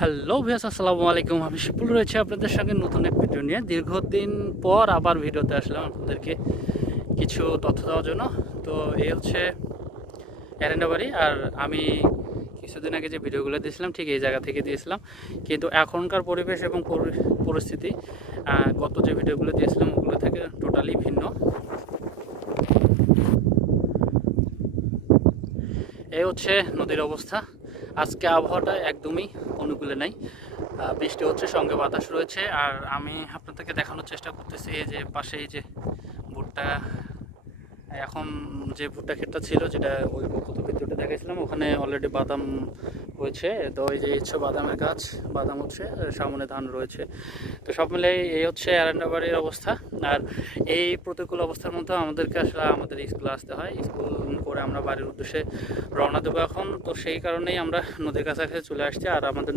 Hello viewers, আসসালামু আলাইকুম। আমি শিপুল রয়েছে আপনাদের সঙ্গে নতুন এক ভিডিও নিয়ে। দীর্ঘদিন পর আবার ভিডিওতে আসলাম আপনাদেরকে কিছু তথ্য দেওয়ার জন্য। তো এই হচ্ছে এরেন্ডা বাড়ি। আর আমি কিছুদিন আগে যে ভিডিওগুলো দিয়েছিলাম ঠিক এই জায়গা থেকে দিয়েছিলাম, কিন্তু এখনকার পরিবেশ এবং পরিস্থিতি গত যে ভিডিওগুলো দিয়েছিলাম ওগুলো থেকে টোটালি ভিন্ন। এই হচ্ছে নদীর অবস্থা। আজকে আবহাওয়াটা একদমই অনুকূলে নাই, বৃষ্টি হচ্ছে, সঙ্গে বাতাস রয়েছে। আর আমি আপনাদেরকে দেখানোর চেষ্টা করতেছি এই যে পাশে এই যে ভুট্টা, এখন যে ভুট্টা ক্ষেতটা ছিল যেটা ওই কত ভিডিওটা দেখাইছিলাম ওখানে অলরেডি বাদাম হয়েছে। তো ওই যে হচ্ছে বাদামের গাছ, বাদাম হচ্ছে, সামনে ধান রয়েছে। তো সব মিলে এই হচ্ছে এরান্ডা বাড়ির অবস্থা। আর এই প্রতিকূল অবস্থার মধ্যে আমাদেরকে আসলে আমাদের স্কুলে আসতে হয়। স্কুল করে আমরা বাড়ির উদ্দেশ্যে রওনা দেবো এখন। তো সেই কারণেই আমরা নদীর কাছাকাছি চলে আসছি। আর আমাদের